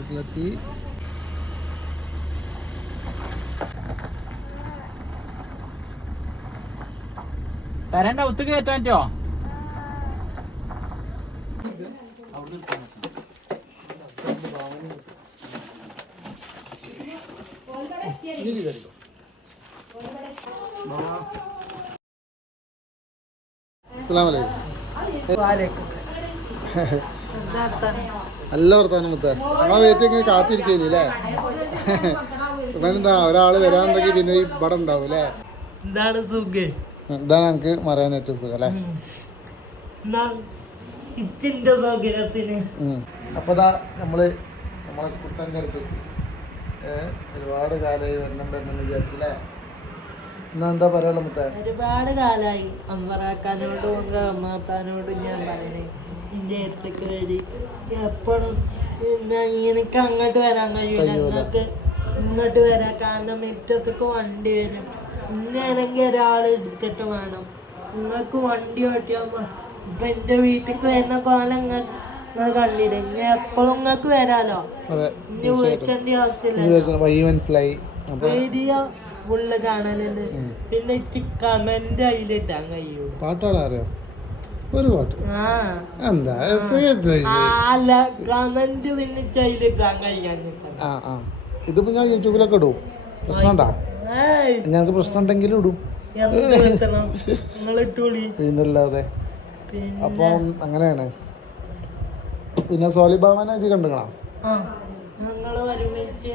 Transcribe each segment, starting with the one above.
വീട്ടിലെത്തി തരണ്ട ഒത്തു കയറ്റാൻ പറ്റോ അസ്സലാമലൈക്കും നല്ല വർത്താനം മുത്താൻ ആ വെയിറ്റ് ഇങ്ങനെ കാത്തിരിക്കേനി അല്ലേ എന്താ ഒരാൾ വരാനുണ്ടെങ്കിൽ പിന്നെ ഈ ഇവിടെ ഉണ്ടാവും അല്ലേ എന്താണ് സുഖേ? ഇതാണ് എനിക്ക് മറയാൻ ഏറ്റവും സുഖം അല്ലേ അപ്പൊ ഇതാ നമ്മൾ നമ്മളെ കുട്ടന്റെ അടുത്ത് ഒരുപാട് കാലമായി വരണം വരണം വിചാരിച്ചല്ലേ എന്താ പറയാനുള്ള മുത്തേ? ഒരുപാട് കാലായി. അമ്മറാക്കാനോടും അമ്മാത്താനോടും ഞാൻ പറയണേ എന്റെ അടുത്തേക്ക് വരി. എപ്പോഴും എനിക്ക് അങ്ങോട്ട് വരാൻ കഴിയൂല. കഴിയൂല. നിങ്ങൾക്ക് ഇങ്ങോട്ട് വരാൻ കാരണം മുറ്റത്തേക്ക് വണ്ടി വരും. ഇന്നാണെങ്കിൽ ഒരാൾ എടുത്തിട്ട് വേണം. നിങ്ങൾക്ക് വണ്ടി ഓട്ടിയാൽ ഇപ്പൊ എന്റെ വീട്ടിലേക്ക് വരുന്ന കാലം നിങ്ങൾ കണ്ടിട്ട് ഇനി എപ്പോഴും നിങ്ങൾക്ക് വരാലോ? ഇനി വിളിക്കേണ്ട ആവശ്യമില്ല മനസ്സിലായി. വീഡിയോ ഫുള്ള് കാണലുണ്ട് പിന്നെ ഇച്ചി കമന്റ് അതിലിട്ടാൻ കഴിയൂ പാട്ടാടാ അറിയോ ഒരു പാട്ട്. എന്താ? അല്ല കമന്റ് പിന്നെ അതിലിട്ടാൻ കഴിയാൻ ആ ആ. ഇതിപ്പോ ഞാൻ യൂട്യൂബിലൊക്കെ ഇടും. പ്രശ്നമുണ്ടാ? ഞങ്ങൾക്ക് പ്രശ്നം? ഉണ്ടെങ്കിലും ഇടും പിന്നല്ലാതെ. അപ്പം അങ്ങനെയാണ്. പിന്നെ സോലിബാമനെ ഒരുമിച്ച്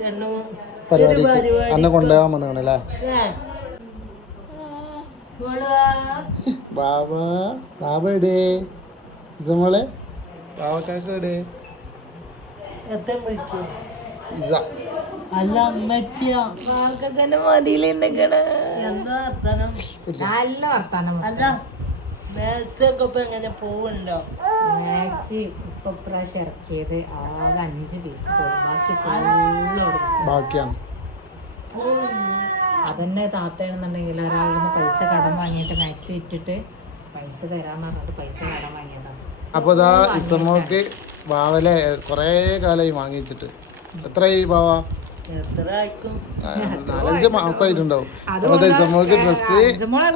രണ്ട് മൂ- ഒരു പരിപാടിക്ക് പരിപാടി അന്നെ കൊണ്ടുപോകാൻ വന്നതാണല്ലേ. ബാബ ബാബ എടേ ഇസമോളെ ബാബ കാക്ക എടേ എത്ര വിളിക്കൂ ഇസ. അല്ല അമ്മയ്ക്കാ എന്താ വർത്തനം? നല്ല വർത്താനം. അല്ല ഒക്കെ ഇപ്പൊ എങ്ങനെ പോവുണ്ടോ മാക്സി ഇപ്പൊ പ്രാവശ്യം ഇറക്കിയത് ആകെ അഞ്ച് പീസ് ബാക്കി ബാക്കിയാണ്. അതന്നെ താത്തയാണെന്നുണ്ടെങ്കിൽ ഒരാളിൽ നിന്ന് പൈസ കടം വാങ്ങിയിട്ട് മാക്സി വിറ്റിട്ട് പൈസ തരാന്ന് പറഞ്ഞിട്ട് പൈസ കടം വാങ്ങിയതാണ് അപ്പൊ ഇതാ ഇസമോക്ക് ബാവലെ കൊറേ കാലമായി വാങ്ങിച്ചിട്ട്. എത്രയായി ബാവ എത്ര ആയിക്കും ആ, നാലഞ്ച് മാസമായിട്ടുണ്ടാവും അപ്പൊ ഇസമോക്ക് ഡ്രസ് ഇസമോളെ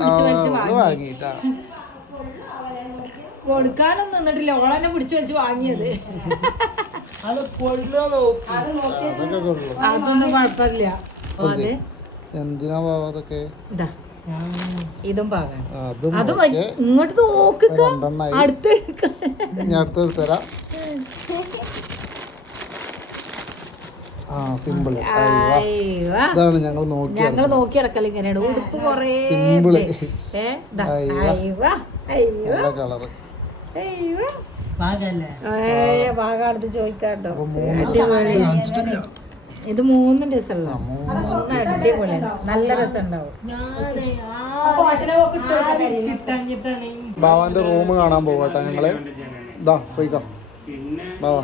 കൊടുക്കാനൊന്നും നിന്നിട്ടില്ല. ഓളെന്നെ പിടിച്ചു വെച്ച് വാങ്ങിയത്. അതൊന്നും കുഴപ്പമില്ല. അത് എന്തിനാ ഇതും. അത് ഇങ്ങോട്ട് നോക്കുക അടുത്ത് സിമ്പിൾ ഇതാണ് ഞങ്ങൾ നോക്കി ഞങ്ങൾ നോക്കി ഇങ്ങനെയാണ്. ഉടുപ്പ് കൊറേ സിമ്പിൾ ഏ ദാ. അയ്യോ. അയ്യോ അയ്യോ. കളറ്. ചോദിക്കാട്ടോ. അടിപൊളി. ഇത് മൂന്നും രസമുണ്ടാവും മൂന്ന് അടിപൊളി നല്ല ബാവാന്റെ റൂം കാണാൻ പോകട്ടെ ഞങ്ങൾ. ഇതാ പോയിക്കോ. ബാവാ.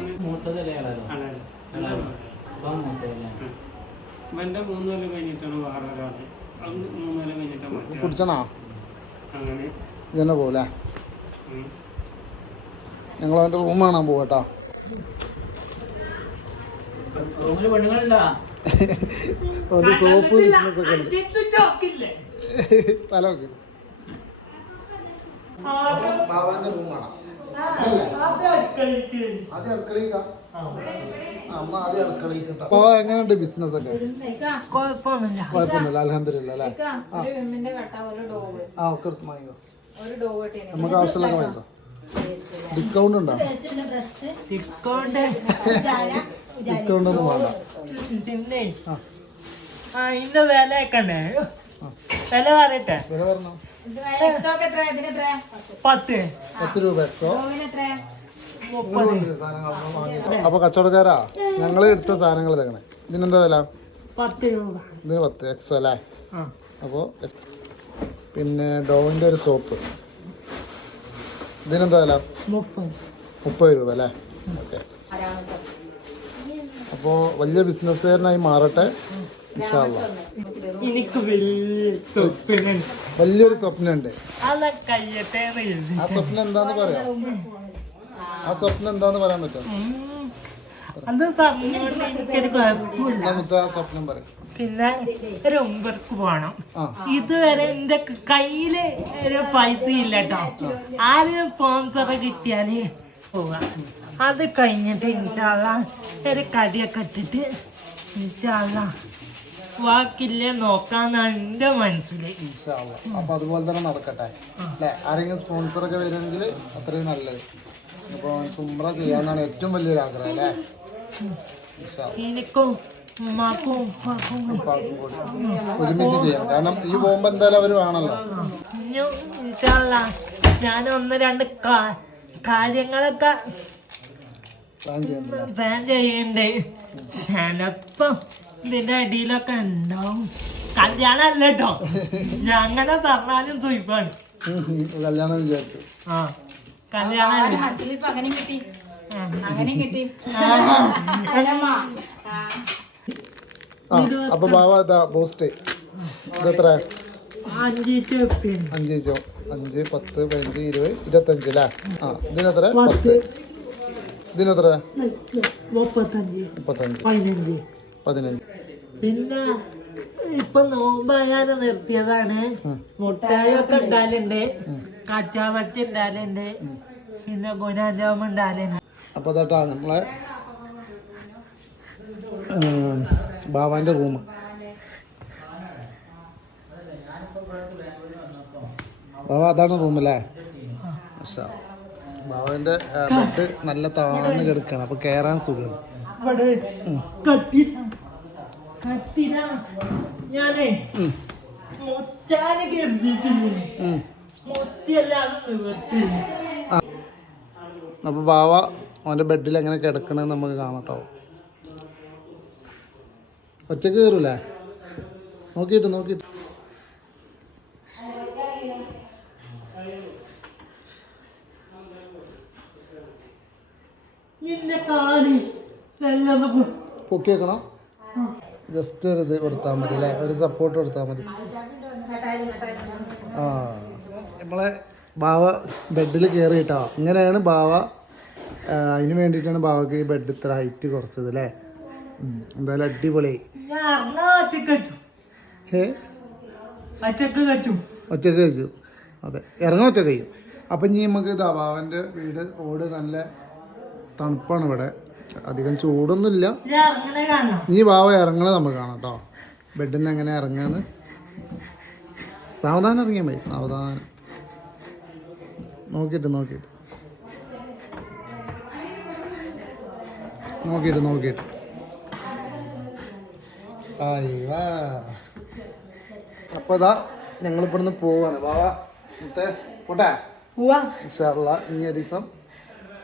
കുടിച്ചണോ? അങ്ങനെ. ഇതന്നെ പോലെ. ഞങ്ങൾ അവന്റെ റൂം കാണാൻ പോകട്ടോ സോപ്പ് ബിസിനസ് ഒക്കെ ഉണ്ട്. ബാവാന്റെ റൂം കാണാം എങ്ങനെയുണ്ട് ബിസിനസ് ഒക്കെ? കുഴപ്പമൊന്നുമില്ല. അലഹമില്ല അല്ലേ? ആ. ഒക്കെ എടുത്ത് വാങ്ങിക്കോ. നമുക്ക് ആവശ്യമുള്ള വാങ്ങിക്കോ ഡിസ്കൗണ്ട് ഉണ്ടോ? ഡിസ്കൗണ്ട് ഡിസ്കൗണ്ട് ഒന്നും വേണ്ട പിന്നെ? ആ. ഇന്ന് വില വെക്കണ്ടേ വില പറയട്ടെ? വില പറഞ്ഞോ? പത്ത്. പത്ത് രൂപ എക്സോ? അപ്പൊ കച്ചവടക്കാരാ? ഞങ്ങൾ എടുത്ത സാധനങ്ങൾ തേക്കണേ ഇതിനെന്താ വില? പത്ത് രൂപ. ഇതിന് പത്ത് എക്സോ അല്ലേ? അപ്പോ അപ്പോൾ പിന്നെ ഡോവിന്റെ ഒരു സോപ്പ്. ഇതിനെന്താ വില മുപ്പത് രൂപ അല്ലേ? ഓക്കെ. അപ്പോൾ വലിയ ബിസിനസ്സുകാരനായി മാറട്ടെ ഇൻഷാല്ല എനിക്ക് വലിയൊരു സ്വപ്നമുണ്ട്. ആ സ്വപ്നം എന്താന്ന് പറയാ. ആ സ്വപ്നം എന്താന്ന് പറയാൻ പറ്റുമോ? എന്നാ സ്വപ്നം പറയും. പിന്നെ ഒരു ഒമ്പർക്ക് പോണം. ഇതുവരെ എന്റെ കയ്യിൽ ഒരു പൈസ ഇല്ല കേട്ടോ. ആരും സ്പോൺസർ കിട്ടിയാൽ പോവാ. അത് കഴിഞ്ഞിട്ട് ഇൻഷാള്ള ഒരു കടിയൊക്കെ ഇട്ടിട്ട് ഇൻഷാള്ള വാക്കില്ലേ നോക്കാന്നാണ് എന്റെ. അപ്പൊ അതുപോലെ തന്നെ നടക്കട്ടെ. അല്ലെ? ആരെങ്കിലും സ്പോൺസർ ഒക്കെ വരുമെങ്കിൽ അത്രയും നല്ലത്. ഇപ്പൊ സുമ്ര ചെയ്യാനാണ് ഏറ്റവും വലിയൊരു ആഗ്രഹം അല്ലേ? എനിക്കും ഉമ്മാക്കും ഉപ്പാക്കും ഒരുമിച്ച് ചെയ്യാം കാരണം ഈ ബോംബ് എന്തായാലും അവർ വേണല്ലോ ഞാൻ ഒന്ന് രണ്ട് കാര്യങ്ങളൊക്കെ പ്ലാൻ ചെയ്യണ്ടേ ഞാനപ്പം ഇതിന്റെ അടിയിലൊക്കെ ഉണ്ടാവും കല്യാണം അല്ല കേട്ടോ ഞങ്ങനെ പറഞ്ഞാലും സുയിപ്പാണ് കല്യാണം വിചാരിച്ചു ആ കല്യാണം അങ്ങനെയും കിട്ടി അങ്ങനെയും കിട്ടി ആ അപ്പൊ ബാബ ഇതാ ബൂസ്റ്റ് ഇതെത്ര അഞ്ച് അഞ്ച് ചോ അഞ്ച് പത്ത് പതിനഞ്ച് ഇരുപത് ഇരുപത്തഞ്ച് അല്ലേ ആ ഇതിനെത്ര? പത്ത്. ഇതിനെത്ര? മുപ്പത്തഞ്ച്. പതിനഞ്ച്. പിന്നെ ഇപ്പൊ നോമ്പായാൽ നിർത്തിയതാണ്. മുട്ടായൊക്കെ ഉണ്ടാലുണ്ട് കച്ചാവച്ച ഉണ്ടാലുണ്ട് പിന്നെ ഗുലാബ് ഉണ്ടാലുണ്ട് അപ്പൊ അതാട്ടാ നമ്മളെ ബാവാന്റെ റൂം. ബാബ അതാണ് റൂമല്ലേ ബാബാന്റെ ബെഡ് നല്ല താഴ്ന്ന് കിടക്കുകയാണ് അപ്പോൾ കയറാൻ സുഖം അപ്പൊ ഞാനേ മുറ്റാന് കരുതിയിട്ടില്ലേ? അപ്പോൾ ബാവ അവന്റെ ബെഡിൽ എങ്ങനെ കിടക്കണമെന്ന് നമുക്ക് കാണാം കേട്ടോ ഒറ്റയ്ക്ക് കയറൂലേ? നോക്കിയിട്ട് നോക്കിയിട്ട്. പൊക്കിയേക്കണോ. ജസ്റ്റ് ഒരു ഇത് കൊടുത്താൽ മതി അല്ലേ? ഒരു സപ്പോർട്ട് കൊടുത്താൽ മതി. ആ. നമ്മളെ ബാവ ബെഡിൽ കയറി കേട്ടോ ഇങ്ങനെയാണ് ബാവ അതിന് വേണ്ടിയിട്ടാണ് ബാവക്ക് ഈ ബെഡ് ഇത്ര ഹൈറ്റ് കുറച്ചത് അല്ലേ? എന്തായാലും അടിപൊളി. ഒറ്റയ്ക്ക് കഴിച്ചു അതെ ഇറങ്ങാൻ ഒറ്റ കഴിയും അപ്പം ഇനി നമുക്ക് ഇതാ ബാവന്റെ വീട് ഓട് നല്ല തണുപ്പാണ് ഇവിടെ. അധികം ചൂടൊന്നുമില്ല. ഇനി ബാവ ഇറങ്ങണേ നമുക്ക് കാണാം കേട്ടോ. ബെഡിൽ നിന്ന് എങ്ങനെ ഇറങ്ങാന്ന്. സാവധാനം ഇറങ്ങിയാൽ മതി സാവധാനം. നോക്കിയിട്ട് നോക്കിയിട്ട്. നോക്കിയിട്ട് നോക്കിയിട്ട്. അപ്പോൾ ഇതാ ഇവിടെ ഇവിടുന്ന് പോവാണ്. ബാബാ പോട്ടെ? ഇൻഷാല്ല ഇനി ഒരു ദിവസം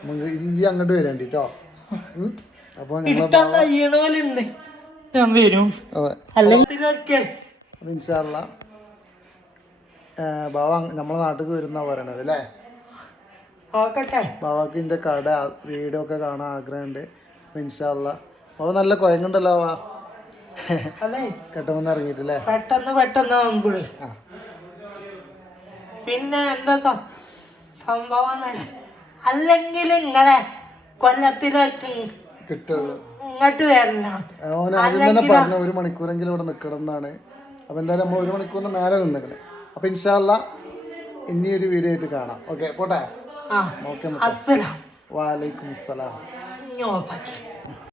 നമുക്ക് ഇനി അങ്ങോട്ട് കേട്ടോ ഞങ്ങൾ എടുക്കാൻ കഴിയണ ഞാൻ വരും. അപ്പം ഇൻഷാല്ല ബാബ നമ്മളെ നാട്ടിൽ വരുന്ന പറയണത് അല്ലേ ബാബാക്ക് ഇന്റെ കട വീടൊക്കെ കാണാൻ ആഗ്രഹമുണ്ട് അപ്പം ഇൻഷാല്ല ബാബ നല്ല കുഴങ്ങുണ്ടല്ലോ ബാവ അതെ കെട്ടുമെന്ന് ഇറങ്ങിയിട്ടില്ലേ പെട്ടെന്ന് പെട്ടെന്ന് ആകുമ്പോഴേ പിന്നെ എന്താ സംഭവം അല്ലെങ്കിൽ നിങ്ങളെ കൊല്ലത്തിലേക്ക് ഇങ്ങോട്ട് വരണം. പറഞ്ഞു ഒരു മണിക്കൂറെങ്കിലും ഇവിടെ നിൽക്കണം എന്നാണ്. അപ്പം എന്തായാലും നമ്മൾ ഒരു മണിക്കൂറിന് മേലെ നിന്നിക്കണേ. അപ്പൊ ഇൻഷാല്ല ഇനി ഒരു വീഡിയോ ആയിട്ട് കാണാം. ഓക്കെ പോട്ടെ? ഓക്കെ വാലൈക്കും അസ്സലാം.